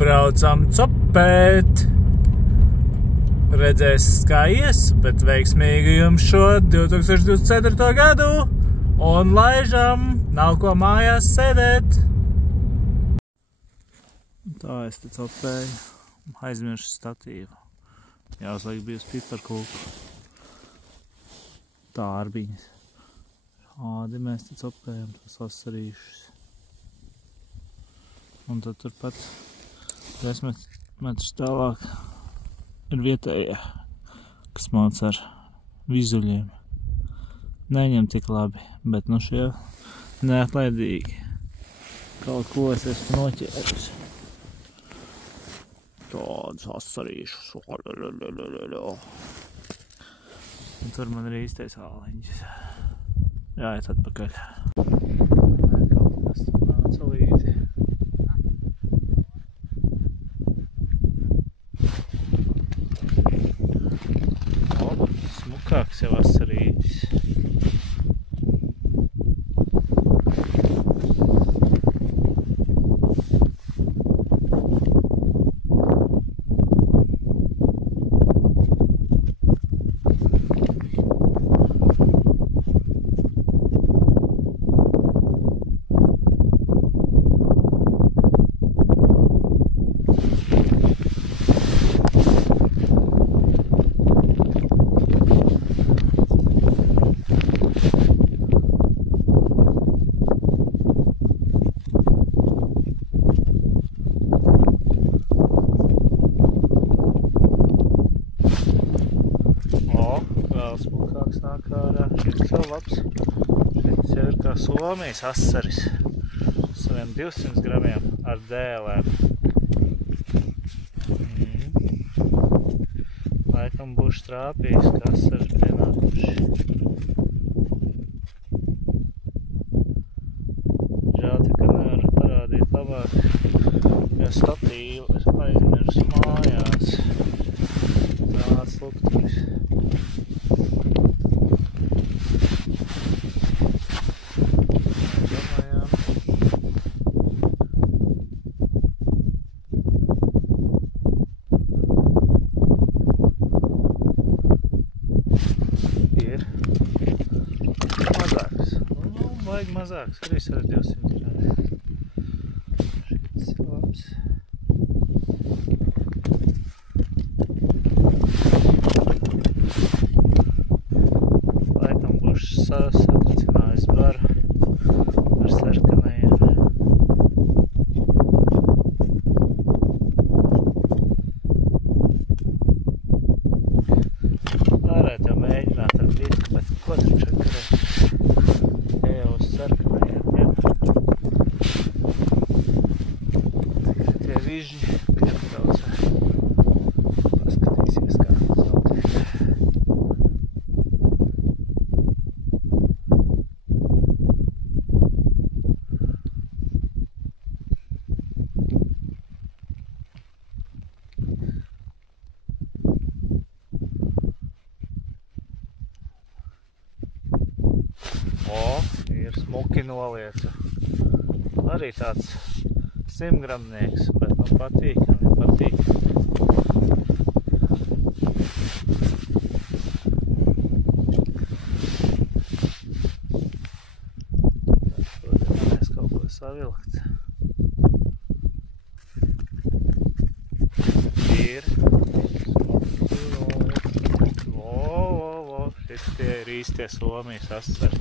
Braucam copēt. Redzēs, kā ies, bet veiksmīgi jums šo 2024. gadu un laižam, nav ko mājās sēdēt. Tā es te copēju, aizmiršu statīvu. Jāuzliek bijis piparkūku. Tā arbiņas. Šādi mēs te copējam tos vasarīšus. Un tad turpat 10 metrus tālāk ir vietējā, kas māc ar vizuļiem. Neņem tik labi, bet nu šie neatlaidīgi. Kaut ko es esmu noķēris. Tādus asarīšus. Un tur man ir īstais āliņģis. Jāiet atpakaļ. Kaut kas tur nāca līdzi. Smukāks jau vasarītis. Smukāks nāk ārā. Šis jau labs. Šis jau ir kā Somijas asaris. Saviem 200 gramiem ar dēlēm. Laikam būšu trāpījis, ka asaris pienākuši. Žēl tikai nevaru parādīt labāk, jo statīvu es aizmirsu mājās. Tāds lukturis. Vajag mazāks, arī ar 200 grādiem. Šis ir labs. Laikam būšu satricinājis baru ar sarkanajiem. Varētu jau mēģināt ar disku, bet ko tur čakarēt? Tie vižņi piebraucē. Paskatīsies, kā tas notiek. Ir smuki nolieca. Arī tāds 100 gramnieks, bet nu patīkami, Šodien mēs kaut ko savilkt. Ir. Šis tie ir īstie Somijas asari.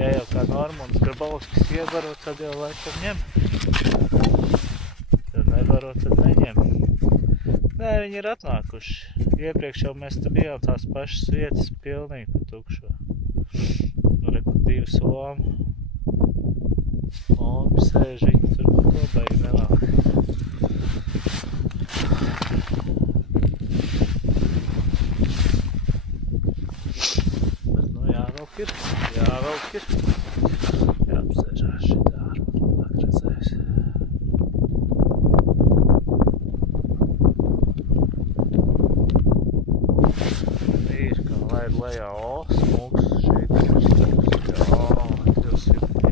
Ja jau kā Normunds Grabovskis iebaro, tad jau laikam ņem. Tad nebaro, tad neņem. Nē, viņi ir atnākuši. Iepriekš jau mēs te bijām tās pašas vietas pilnīgi tukšo. Reku 2 somu. Somi sēž, viņi tur ko baigi nenāk. Bet nu jāvelk ir. Jāapsēžās šitā ārput, labāk redzēs. Ir, kā laid lejā, smūgs šeit. Jā, 200.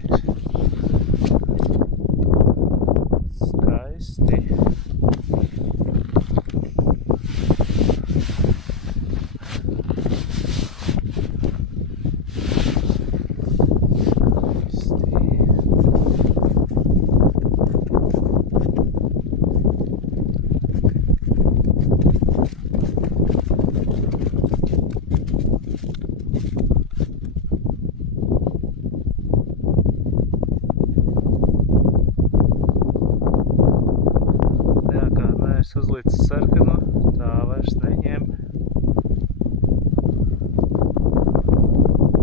uzlicis sarkano, tā vairs neņem.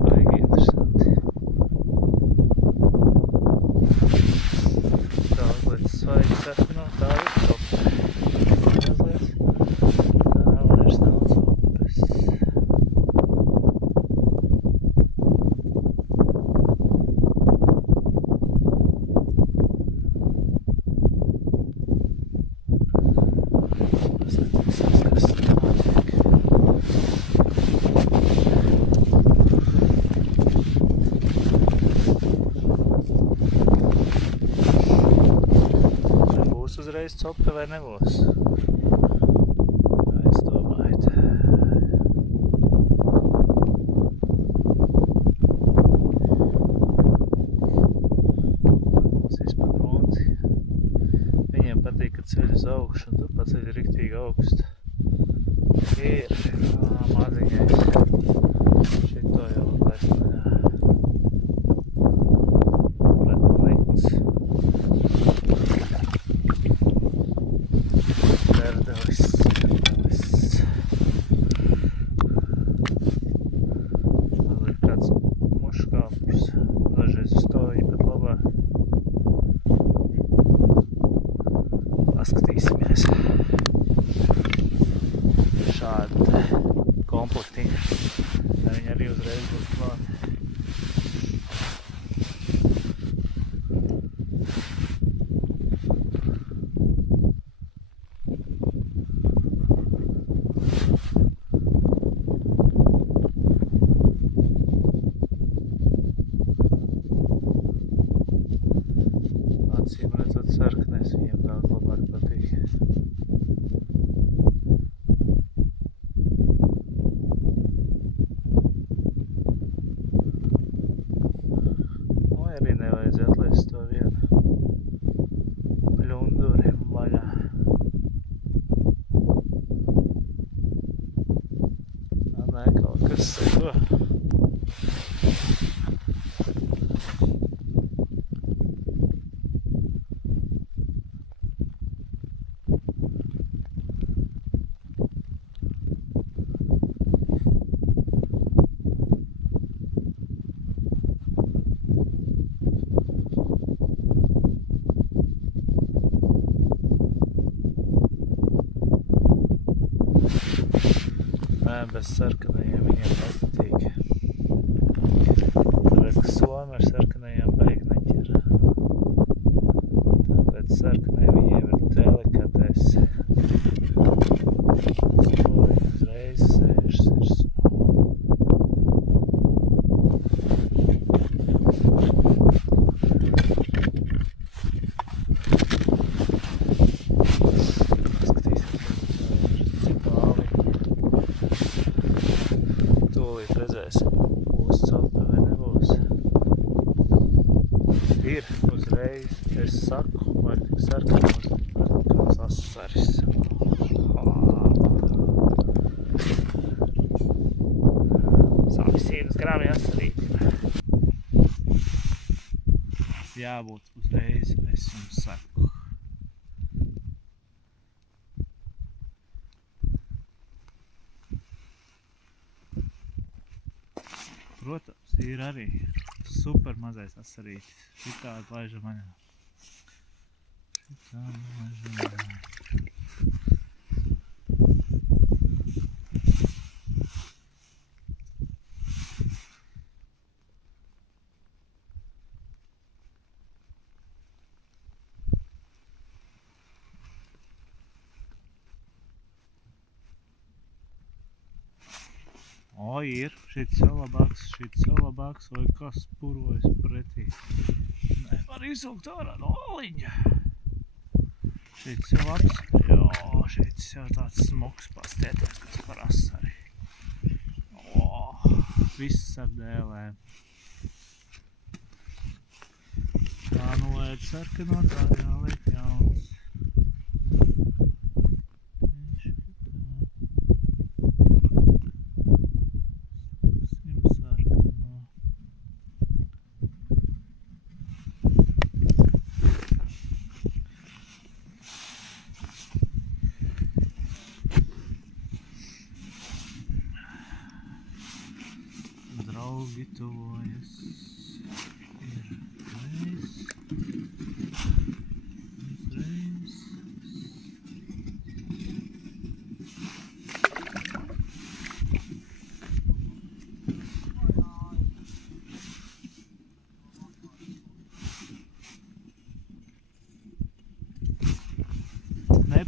Baigi interesanti. Tā uzlicis svaigi sarkano, tā ir cope. Uzlicis, tā vairs nav copes. Uzreiz cope vai nebūs? Kā jūs domājat? Mums izpad runci. Viņiem patīk, ka ceļ uz augšu un tad paceļ riktīgi augstu. Ir maziņais. Šito jau laist vaļā. Bet man likums. Verdelis. Mazliet kāds muškāpurs. Dažreiz uz to viņa pat labāk. Paskatīsimies. Šādi te komplektiņi. Viņi arī uzreiz būs klāt. Acīm redzot sarkanais, viņiem daudz labāk patīk. Vai arī nevajadzētu atlaist to vienu pļunduri vaļā. Nē, kaut kas seko. Nē, bez sarkanajiem viņiem nepatīk. Tāpēc, ka Somi ar sarkanajiem baigi neķer. Tāpēc sarkanajiem viņiem ir delikatese. Somi uzreiz sēžas ir tūlīt redzēsim, būs cope vai nebūs. Ir uzreiz, es saku, vai tik sarkanos, kāds asaris. 100 grami asarīt. Jābūt uzreiz, es jums saku. Protams, ir arī super mazais asarītis. Šitādi laižam vaļā. O, ir. Šits jau labāks, vai kas purojas pretī. Nevar izvilkt ārā no oliņa. Šits jau labs. Jā, šits jau tāds smuks pastieties, kas par asari. O, viss ar dēlēm. Tā noliet sarkano, tā jāliek jauns.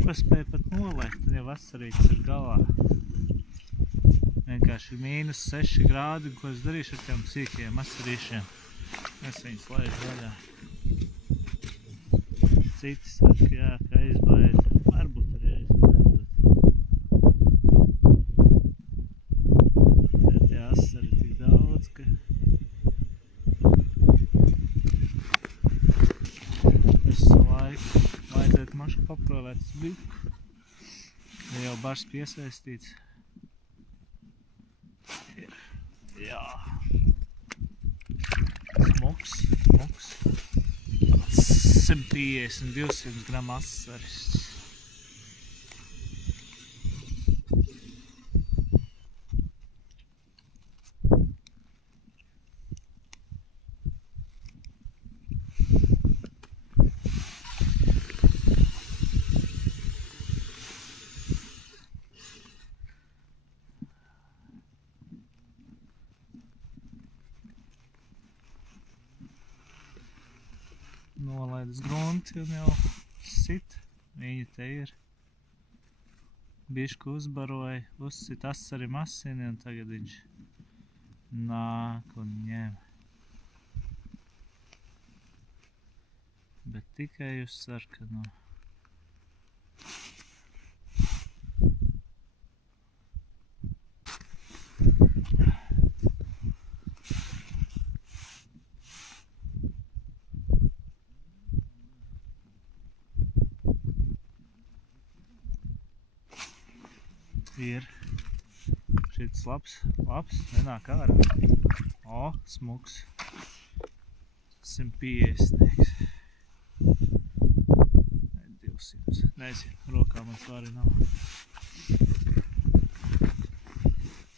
nepaspēja pat nolaikt, tad jau vasarītis ir galā. Vienkārši ir -6 grādi, ko es darīšu ar tiem sīkajiem asarīšiem. Es viņus laižu vaļā. Citi saka, jā, ka aizbaida. Varbūt arī aizbaida. Jā, tie asari tik daudz, ka... Visu laiku vajadzētu mašku paprovēt uz biku. Ja jau bars piesaistīts. Jā. Smuks. 150-200 gramu asaris. Nolaidas grunti un jau sit. Viņi te ir. Bišķi uzbaroja, uzsit asari masini un tagad viņš nāk un ņem. Bet tikai uz sarkano. Ir šits labs, nenāk ārā. O, smuks. 150. 200. Nezinu, rokā man svari nav.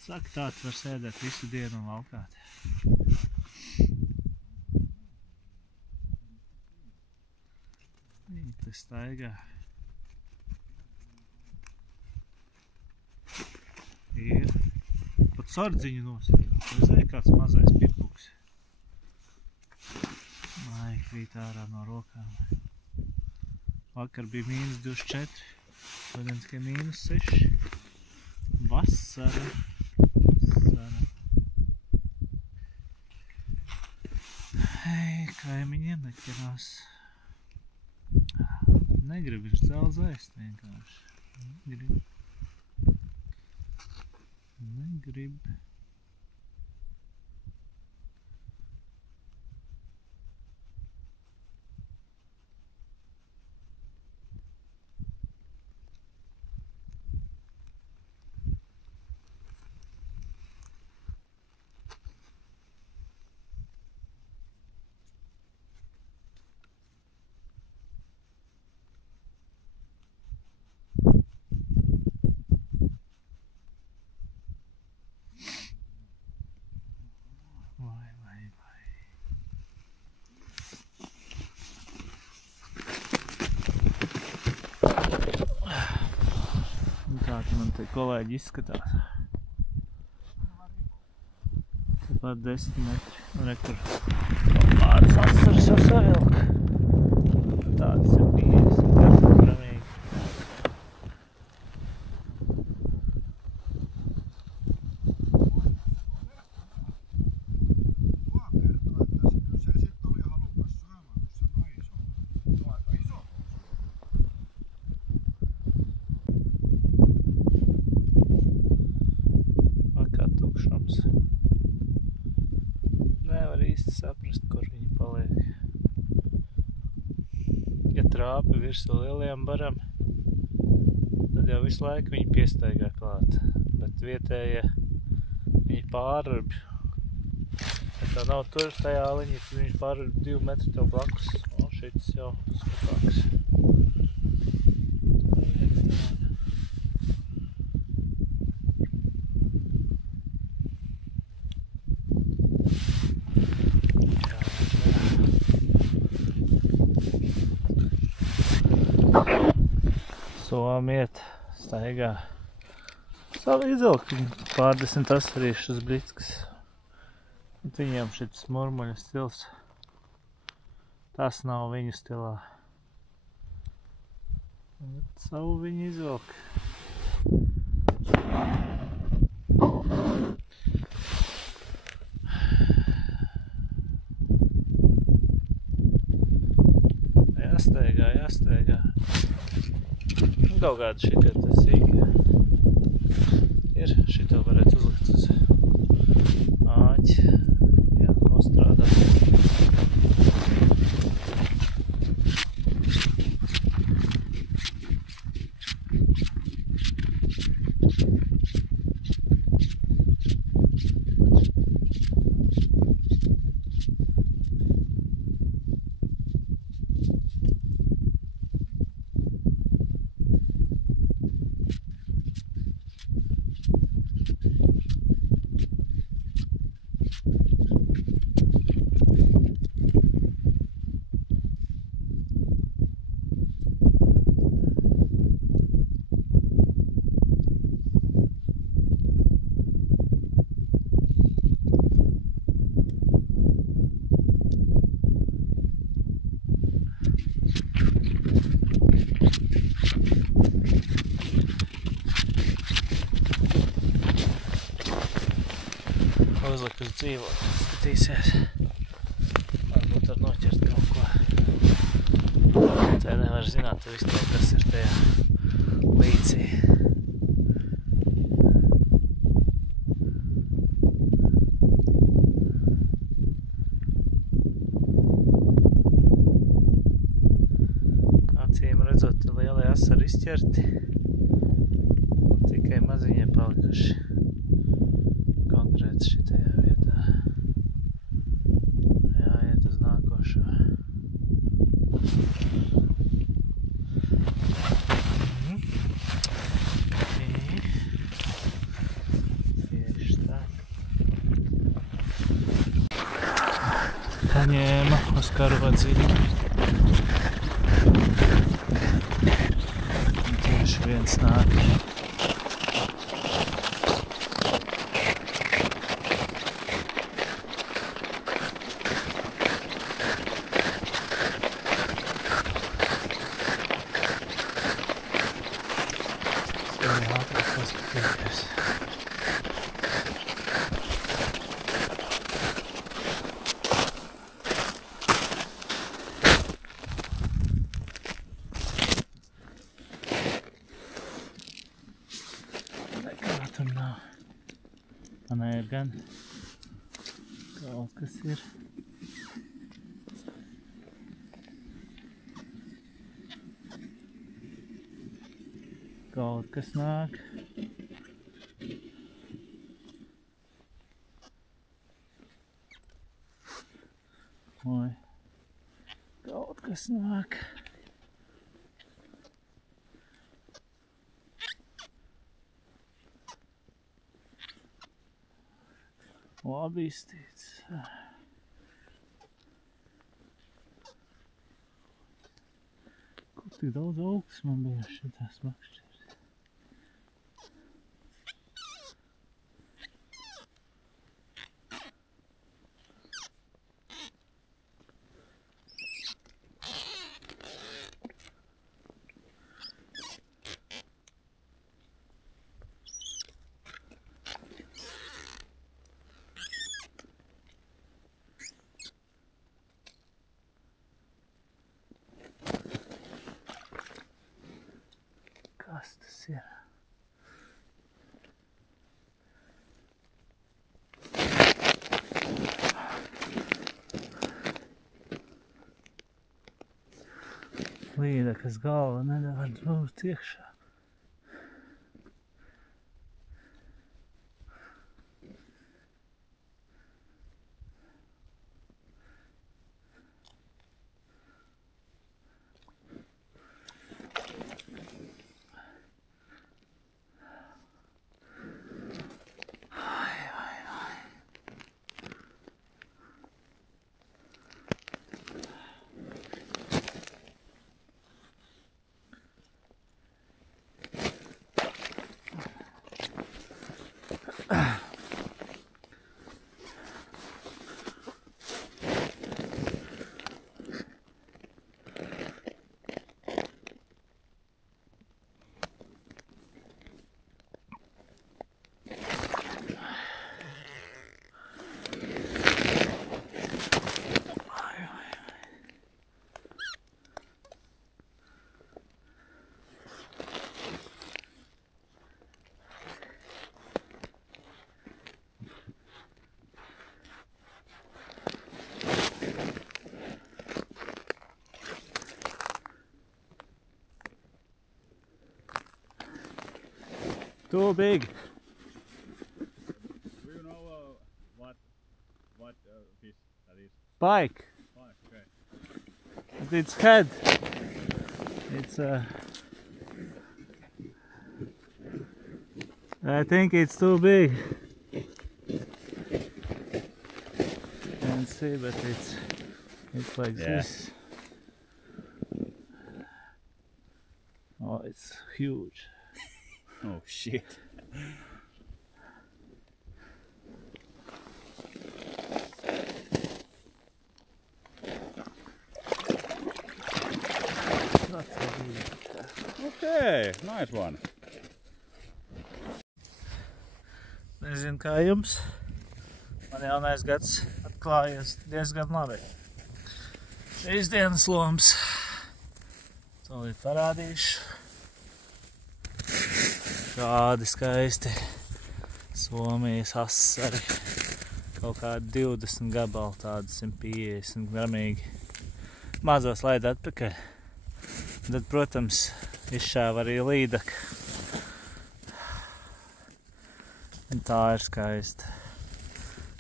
Saka, tāds var sēdēt visu dienu un laukāt. Viņi te staigā. Ir. Pat sardziņu nositā. Redzēja kāds mazais pipuks. Lai krīt ārā no rokām. Vakar bija -24. Šodien tikai -6. Vasara. Hei, kaimiņiem neķerās. Negrib viņš cēl zēst vienkārši. Negrib. Kādi man te kolēģi izskatās. Tāpat 10 metri. Un rekur pāris asaras jau savilk. Tāds ir 50 gramīgi. Nevar īsti saprast, kur viņi paliek. Ja trāpi virsū lielajam baram, tad jau visu laiku viņi piestaigā klāt. Bet vietējie viņi pārrabj. Ja tā nav tur tajā aliņā, tad viņš pārrabj 2 metru tev blakus. O, šits jau skatāks. Somiet, staigā. Savu izvilkt pārdesmit asarīšus blickas. Viņiem šits murmuļa stils. Tas nav viņu stilā. Savu viņi izvelk. Jāsteigā. Kaut kāda šitie tas sīki. Ir, šito varētu uzlikt uz āķi. Jā, nostrādāt. Uzlikt uz dzīvot, skatīsies. Varbūt var noķert kaut ko. Tā nevar zināt vispār, kas ir tajā līcī. Acīm redzot, lielie asari izķerti. Tikai maziņie palikuši. Konkrēti šitajā vietā. Jāiet uz nākošo. Tieši tā. Paņēma uz karvadziņu. Tieši viens nāk. Tur nav. Manā ir gan kaut kas ir. Kaut kas nāk. Oi. Kaut kas nāk. Labi iztīts. Kur tik daudz augsts man bija šitās makšķers. Kas tas ir? Līdekas galva nevar būt iekšā. Too big. Do you know what fish that is? Pike. Pike, okay. At its head. It's I think it's too big. Can't see, but it's like this. Oh, it's huge. Oh shit. Not so big. Okay, nice one. Nezinu kā jums. Man jaunais gads atklājies diezgan labi. Šīs dienas lomas. Tūlīt parādīšu. Šādi skaisti Somijas asari. Kaut kādi 20 gabali, tādi 150 gramīgi. Mazos laid atpakaļ. Tad, protams, izšāva arī līdaka. Un tā ir skaista.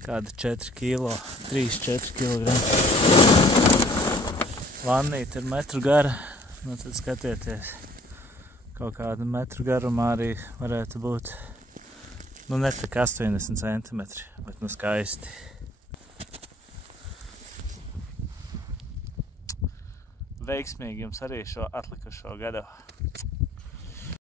Kāda 4 kilo, 3-4 kilogramu. Vannīte ir metru gara. Nu tad skatieties. Kaut kāda metru garumā arī varētu būt. Nu ne tik 80 centimetri, bet nu skaisti. Veiksmīgi jums arī šo atlikušo gadu.